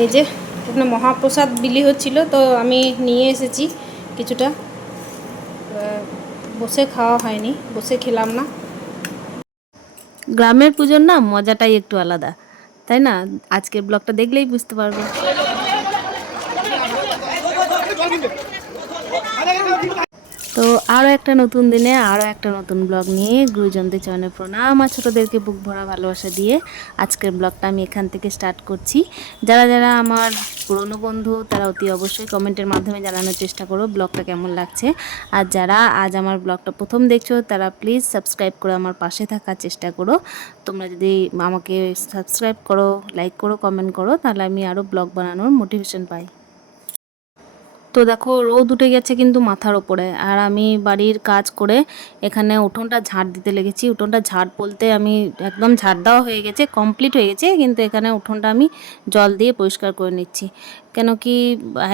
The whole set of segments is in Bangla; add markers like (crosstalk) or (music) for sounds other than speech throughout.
এই যে ওখানে মহাপ্রসাদ বিলি হচ্ছিল, তো আমি নিয়ে এসেছি কিছুটা। বসে খাওয়া হয়নি, বসে খেলাম না। গ্রামের পুজোর না, মজাটাই একটু আলাদা। তাই না? আজকের ব্লগটা দেখলেই বুঝতে পারবে তো আরও একটা নতুন দিনে আরও একটা নতুন ব্লগ নিয়ে গুরুজনদের চরণে প্রণাম আর ছোটোদেরকে বুক ভরা ভালোবাসা দিয়ে আজকের ব্লগটা আমি এখান থেকে স্টার্ট করছি। যারা যারা আমার পুরনো বন্ধু, তারা অতি অবশ্যই কমেন্টের মাধ্যমে জানানোর চেষ্টা করো ব্লগটা কেমন লাগছে। আর যারা আজ আমার ব্লগটা প্রথম দেখছ, তারা প্লিজ সাবস্ক্রাইব করে আমার পাশে থাকার চেষ্টা করো। তোমরা যদি আমাকে সাবস্ক্রাইব করো লাইক করো কমেন্ট করো, তাহলে আমি আরও ব্লগ বানানোর মোটিভেশন পাই। তো দেখো রোদ উঠে গেছে কিন্তু মাথার ওপরে। আর আমি বাড়ির কাজ করে এখানে উঠোনটা ঝাড় দিতে লেগেছি। উঠোনটা ঝাড় বলতে আমি একদম ঝাড় দেওয়া হয়ে গেছে কমপ্লিট হয়ে গেছে, কিন্তু এখানে উঠোনটা আমি জল দিয়ে পরিষ্কার করে নিচ্ছি। কেন কি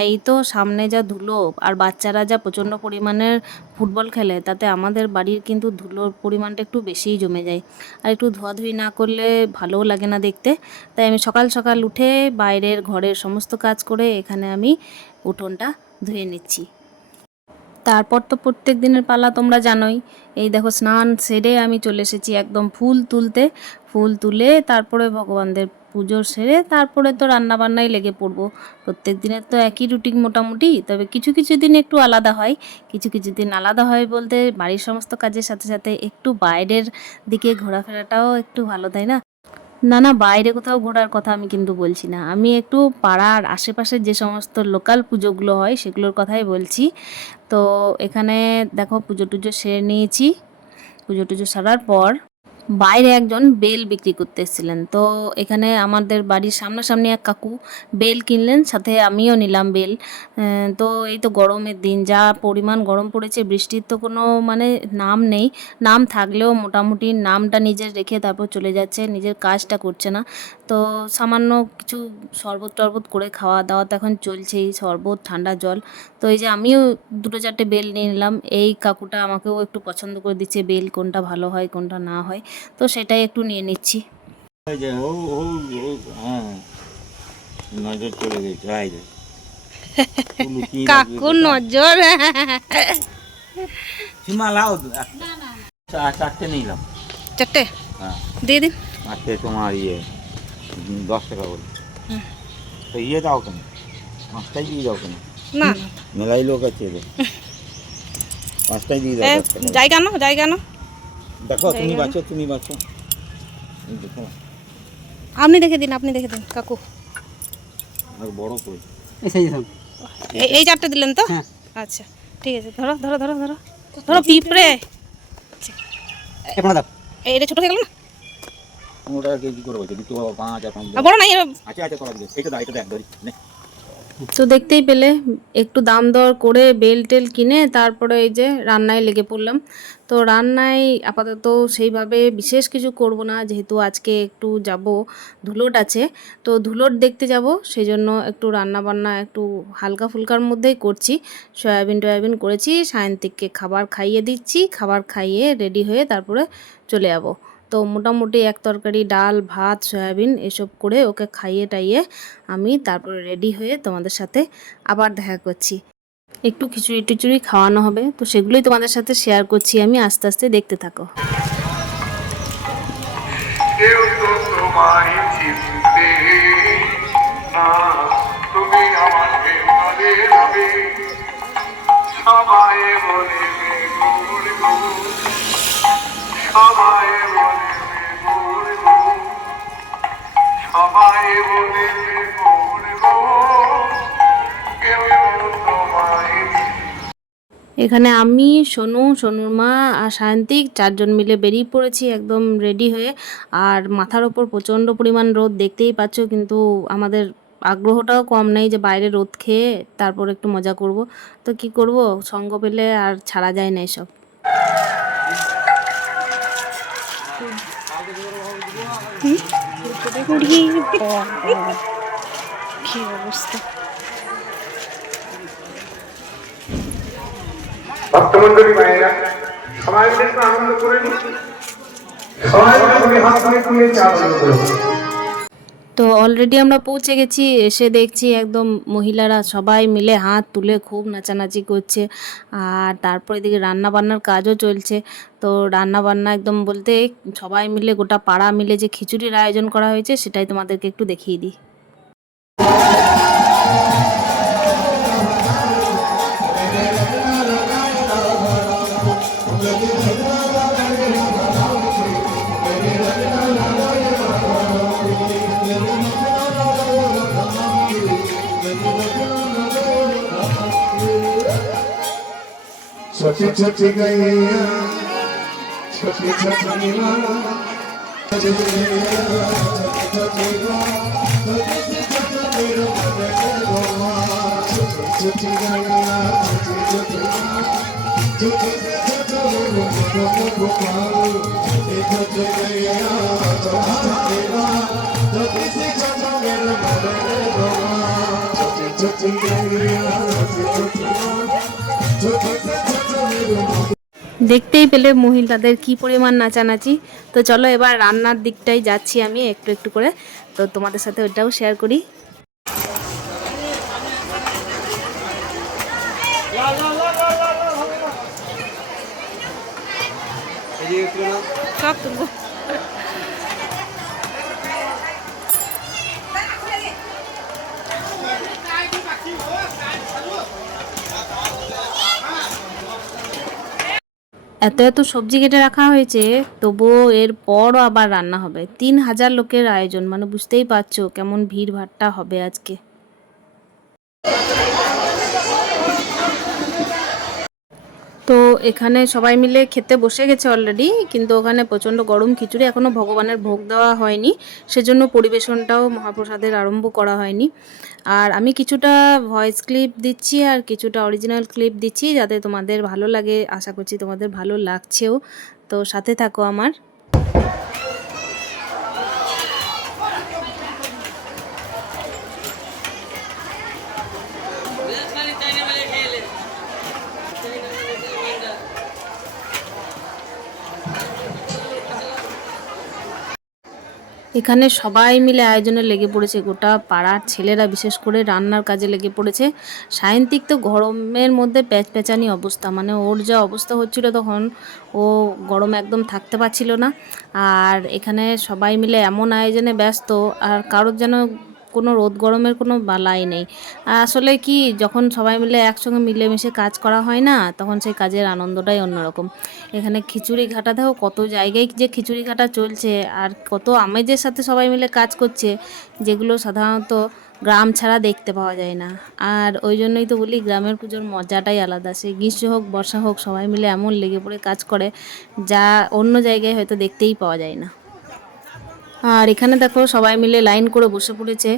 এই তো সামনে যা ধুলো আর বাচ্চারা যা প্রচণ্ড পরিমাণের ফুটবল খেলে, তাতে আমাদের বাড়ির কিন্তু ধুলোর পরিমাণটা একটু বেশিই জমে যায়। আর একটু ধোয়াধুয়ি না করলে ভালোও লাগে না দেখতে। তাই আমি সকাল সকাল উঠে বাইরের ঘরের সমস্ত কাজ করে এখানে আমি উঠোনটা ধুয়ে নিচ্ছি। তারপর তো প্রত্যেক দিনের পালা তোমরা জানোই। এই দেখো স্নান সেরে আমি চলে এসেছি একদম ফুল তুলতে। ফুল তুলে তারপরে ভগবানদের পুজো সেরে তারপরে তো রান্না বান্নায় লেগে পড়ব। প্রত্যেক দিনের তো একই রুটিন মোটামুটি, তবে কিছু কিছু দিন একটু আলাদা হয়। কিছু কিছু দিন আলাদা হয় বলতে বাড়ির সমস্ত কাজের সাথে সাথে একটু বাইরের দিকে ঘোরাফেরাটাও একটু ভালো, তাই না? না না, বাইরে কোথাও ঘোরার কথা আমি কিন্তু বলছি না। আমি একটু পাড়ার আশেপাশের যে সমস্ত লোকাল পুজোগুলো হয়, সেগুলোর কথাই বলছি। তো এখানে দেখো পুজো টুজো সেরে নিয়েছি। পুজো টুজো সারার পর বাইরে একজন বেল বিক্রি করতে তো এখানে আমাদের বাড়ির সামনাসামনি এক কাকু বেল কিনলেন, সাথে আমিও নিলাম বেল। তো এই তো গরমের দিন, যা পরিমাণ গরম পড়েছে, বৃষ্টির তো কোনো মানে নাম নেই। নাম থাকলেও মোটামুটি নামটা নিজের রেখে তারপর চলে যাচ্ছে, নিজের কাজটা করছে না। তো সামান্য কিছু শরবত টরবত করে খাওয়া দাওয়া তো এখন চলছেই, শরবত, ঠান্ডা জল। তো এই যে আমিও দুটো চারটে বেল নিয়ে নিলাম, এই কাকুটা আমাকেও একটু পছন্দ করে দিচ্ছে, বেল কোনটা ভালো হয়, কোনটা না হয়। তো সেটাই একটু নিয়ে নিচ্ছি। হ্যাঁ। নজর চলে গেছে (laughs) কাকু নজর সীমা লাও চারটে নিলাম চারটে? হ্যাঁ। দিয়ে দিন। আজকে তোমার ইয়ে উম, দশ টাকা করে তো ইয়ে দাও কেন? পাঁচটাই দিয়ে দাও কেন? না মেলাই লোক আছে পাঁচটাই দিয়ে দাও। জায়গা না জায়গা না দেখো তুমি বাঁচো তুমি বাঁচো। দেখো। আপনি দেখে দিন আপনি দেখে দিন কাকু। আর বড় কই? এই- এই চারটে দিলেন তো? আচ্ছা ঠিক আছে ধরো ধরো ধরো ধরো। ধরো পিঁপড়ে। এই- এটা ছোট হয়ে গেল না? ওটা কেজি করে বলছে দুটো পাঁচ আর বড় নাই এর- আছে আছে করা এইটা দাও এটা দেখ ধরি নে। তো দেখতেই পেলে, একটু দাম দর করে বেল টেল কিনে তারপরে এই যে রান্নায় লেগে পড়লাম। তো রান্নায় আপাতত সেইভাবে বিশেষ কিছু করব না, যেহেতু আজকে একটু যাব ধুলোট আছে। তো ধুলোট দেখতে যাব সেই জন্য একটু রান্না বান্না একটু হালকা ফুলকার মধ্যেই করছি। সয়াবিন টয়াবিন করেছি, সায়ন্তিককে খাবার খাইয়ে দিচ্ছি, খাবার খাইয়ে রেডি হয়ে তারপরে চলে যাব। তো মোটামুটি এক তরকারি, ডাল, ভাত, সয়াবিন এসব করে ওকে খাইয়ে টাইয়ে আমি তারপরে রেডি হয়ে তোমাদের সাথে আবার দেখা করছি। একটু খিচুড়ি টিচুড়ি খাওয়ানো হবে, তো সেগুলোই তোমাদের সাথে শেয়ার করছি আমি আস্তে আস্তে দেখতে থাকো। সবাই গুড় সবাই এখানে আমি সোনু সোনুর মা আর সায়ন্তিক চারজন মিলে বেরিয়ে পড়েছি একদম রেডি হয়ে। আর মাথার ওপর প্রচণ্ড পরিমাণ রোদ দেখতেই পাচ্ছ কিন্তু আমাদের আগ্রহটাও কম নেই যে বাইরে রোদ খেয়ে তারপর একটু মজা করব। তো কি করব? সঙ্গ পেলে আর ছাড়া যায় না এসব। কি অবস্থা? তো অলরেডি আমরা পৌঁছে গেছি, এসে দেখছি একদম মহিলারা সবাই মিলে হাত তুলে খুব নাচানাচি করছে, আর তারপর এদিকে রান্নাবান্নার কাজও চলছে। তো রান্নাবান্না একদম বলতে সবাই মিলে গোটা পাড়া মিলে যে খিচুড়ির আয়োজন করা হয়েছে, সেটাই তোমাদেরকে একটু দেখিয়ে দিই। छोटी छोटी गैया छोटी छोटी माँ छोटी गैया छोटी छोटी माँ छोटी छोटी छोटी गैया छोटी माँ छोटी দেখতেই পেলে মহিলাদের কি পরিমাণ নাচানাচি। তো চলো এবার রান্নার দিকটাই যাচ্ছি আমি একটু একটু করে। তো তোমাদের সাথে ওটাও শেয়ার করি। সব এত এত সবজি কেটে রাখা হয়েছে, তবুও এর পরও আবার রান্না হবে। তিন হাজার লোকের আয়োজন মানে বুঝতেই পারছ কেমন ভিড় ভাট্টা হবে আজকে। তো এখানে সবাই মিলে খেতে বসে গেছে অলরেডি কিন্তু ওখানে প্রচণ্ড গরম খিচুড়ি এখনও ভগবানের ভোগ দেওয়া হয়নি, সেজন্য পরিবেশনটাও মহাপ্রসাদের আরম্ভ করা হয়নি। আর আমি কিছুটা ভয়েস ক্লিপ দিচ্ছি আর কিছুটা অরিজিনাল ক্লিপ দিচ্ছি যাতে তোমাদের ভালো লাগে, আশা করছি তোমাদের ভালো লাগছেও। তো সাথে থাকো আমার। এখানে সবাই মিলে আয়োজনে লেগে পড়েছে। গোটা পাড়ার ছেলেরা বিশেষ করে রান্নার কাজে লেগে পড়েছে। সায়ন্তিক তো গরমের মধ্যে প্যাচ প্যাচানি অবস্থা। মানে ওর যা অবস্থা হচ্ছিল তখন ও গরম একদম থাকতে পারছিল না। আর এখানে সবাই মিলে এমন আয়োজনে ব্যস্ত, আর কারোর যেন কোনো রোদ গরমের কোনো বালাই নেই। আসলে কি, যখন সবাই মিলে একসঙ্গে মিলেমিশে কাজ করা হয় না, তখন সেই কাজের আনন্দটাই অন্যরকম। এখানে খিচুড়ি ঘাটা, দেখো কত জায়গায় যে খিচুড়ি ঘাটা চলছে, আর কত আমেজের সাথে সবাই মিলে কাজ করছে, যেগুলো সাধারণত গ্রাম ছাড়া দেখতে পাওয়া যায় না। আর ওই জন্যই তো বলি, গ্রামের পুজোর মজাটাই আলাদা। সে গ্রীষ্ম হোক, বর্ষা হোক, সবাই মিলে এমন লেগে পড়ে কাজ করে, যা অন্য জায়গায় হয়তো দেখতেই পাওয়া যায় না। আর এখানে দেখো সবাই মিলে লাইন করে বসে পড়েছে।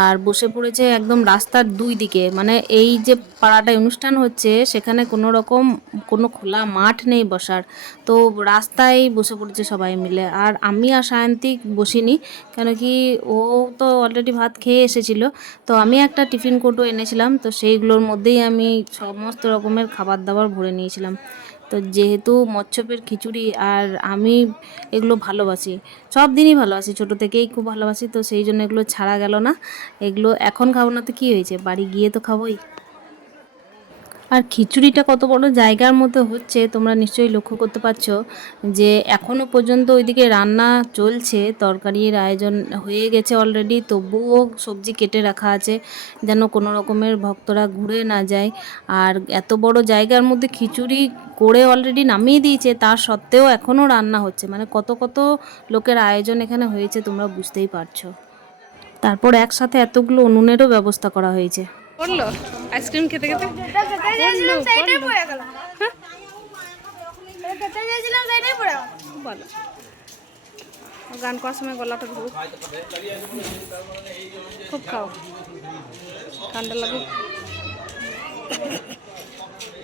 আর বসে পড়েছে একদম রাস্তার দুই দিকে। মানে এই যে পাড়াটায় অনুষ্ঠান হচ্ছে, সেখানে কোনো রকম কোনো খোলা মাঠ নেই বসার। তো রাস্তায় বসে পড়েছে সবাই মিলে। আর আমি আর সায়ন্তিক বসিনি, কেন কি ও তো অলরেডি ভাত খেয়ে এসেছিল। তো আমি একটা টিফিন কোটো এনেছিলাম, তো সেইগুলোর মধ্যেই আমি সমস্ত রকমের খাবার দাবার ভরে নিয়েছিলাম। তো যেহেতু মৎস্যপের খিচুড়ি আর আমি এগুলো ভালোবাসি, সব দিনই ভালোবাসি, ছোটো থেকেই খুব ভালোবাসি, তো সেই জন্য এগুলো ছাড়া গেল না। এগুলো এখন খাব না তো কী হয়েছে? বাড়ি গিয়ে তো খাবোই। আর খিচুড়িটা কত বড় জায়গার মধ্যে হচ্ছে, তোমরা নিশ্চয়ই লক্ষ্য করতে পারছ যে এখনও পর্যন্ত ওইদিকে রান্না চলছে, তরকারির আয়োজন হয়ে গেছে অলরেডি তবুও সবজি কেটে রাখা আছে যেন কোনো রকমের ভক্তরা ঘুরে না যায়। আর এত বড় জায়গার মধ্যে খিচুড়ি করে অলরেডি নামিয়ে দিয়েছে তার সত্ত্বেও এখনও রান্না হচ্ছে। মানে কত কত লোকের আয়োজন এখানে হয়েছে তোমরা বুঝতেই পারছ। তারপর একসাথে এতগুলো উনুনেরও ব্যবস্থা করা হয়েছে। পড়ল আইসক্রিম খেতে খেতে? বলো। ও গান করার সময় গলাটা ধরো খুব খাও। ঠান্ডা লাগে।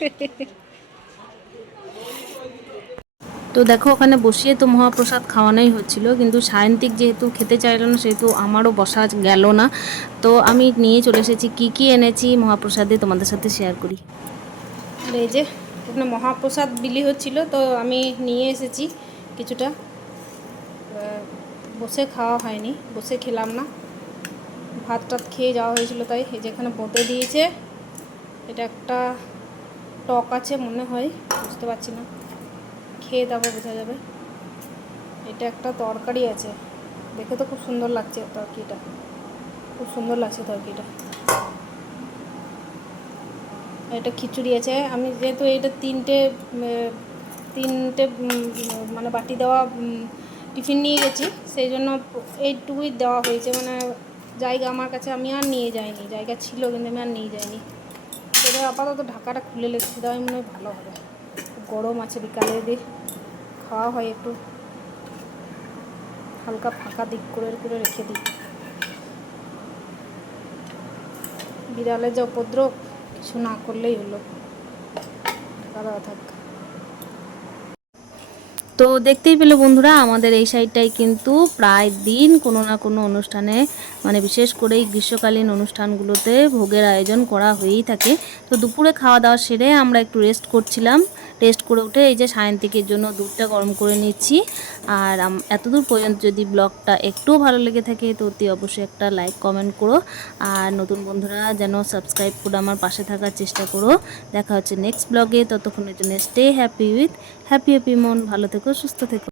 (laughs) তো দেখো, ওখানে বসিয়ে তো মহাপ্রসাদ খাওয়ানোই হচ্ছিল, কিন্তু সায়ন্তিক যেহেতু খেতে চাইলো না, সেহেতু আমারও বসা গেল না। তো আমি নিয়ে চলে এসেছি, কি কি এনেছি মহাপ্রসাদে তোমাদের সাথে শেয়ার করি। এই যে ওখানে মহাপ্রসাদ বিলি হচ্ছিল, তো আমি নিয়ে এসেছি কিছুটা। বসে খাওয়া হয়নি, বসে খেলাম না। ভাত টাত খেয়ে যাওয়া হয়েছিল তাই, এই যেখানে বোঁদে দিয়েছে। এটা একটা টক আছে মনে হয়, বুঝতে পারছি না। খেয়ে তারপর বোঝা যাবে। এটা একটা তরকারি আছে। দেখে তো খুব সুন্দর লাগছে তরকিটা খুব সুন্দর লাগছে তরকিটা এটা খিচুড়ি আছে। আমি যেহেতু এটা তিনটে তিনটে মানে বাটি দেওয়া টিফিন নিয়ে গেছি। সেই জন্য এইটুকুই দেওয়া হয়েছে। মানে জায়গা আমার কাছে আমি আর নিয়ে যাইনি। জায়গা ছিল কিন্তু আমি আর নিয়ে যাইনি। এটা আপাতত ঢাকাটা খুলে রেখে দেওয়াই মনে হয় ভালো হবে। গরম আছে বিকালে দিয়ে খাওয়া হয় একটু হালকা ফাঁকা দিক করে করে রেখে দিই। বিড়ালের যে উপদ্রব, কিছু না করলেই হলো। তো দেখতেই পেলে বন্ধুরা, আমাদের এই সাইডটাই কিন্তু প্রায় দিন কোনো না কোনো অনুষ্ঠানে মানে বিশেষ করে এই গ্রীষ্মকালীন অনুষ্ঠানগুলোতে ভোগের আয়োজন করা হয়েই থাকে। তো দুপুরে খাওয়া দাওয়া সেরে আমরা একটু রেস্ট করছিলাম। রেস্ট করে উঠে এই যে সায়ন্তিকের জন্য দুধটা গরম করে নিচ্ছি। আর এতদূর পর্যন্ত যদি ব্লগটা একটুও ভালো লেগে থাকে, তো অতি অবশ্যই একটা লাইক, কমেন্ট করো। আর নতুন বন্ধুরা, যেন সাবস্ক্রাইব করে আমার পাশে থাকার চেষ্টা করো। দেখা হচ্ছে নেক্সট ব্লগে ততক্ষণের জন্য stay happy with happy happy মন। ভালো থেকো, সুস্থ থেকো।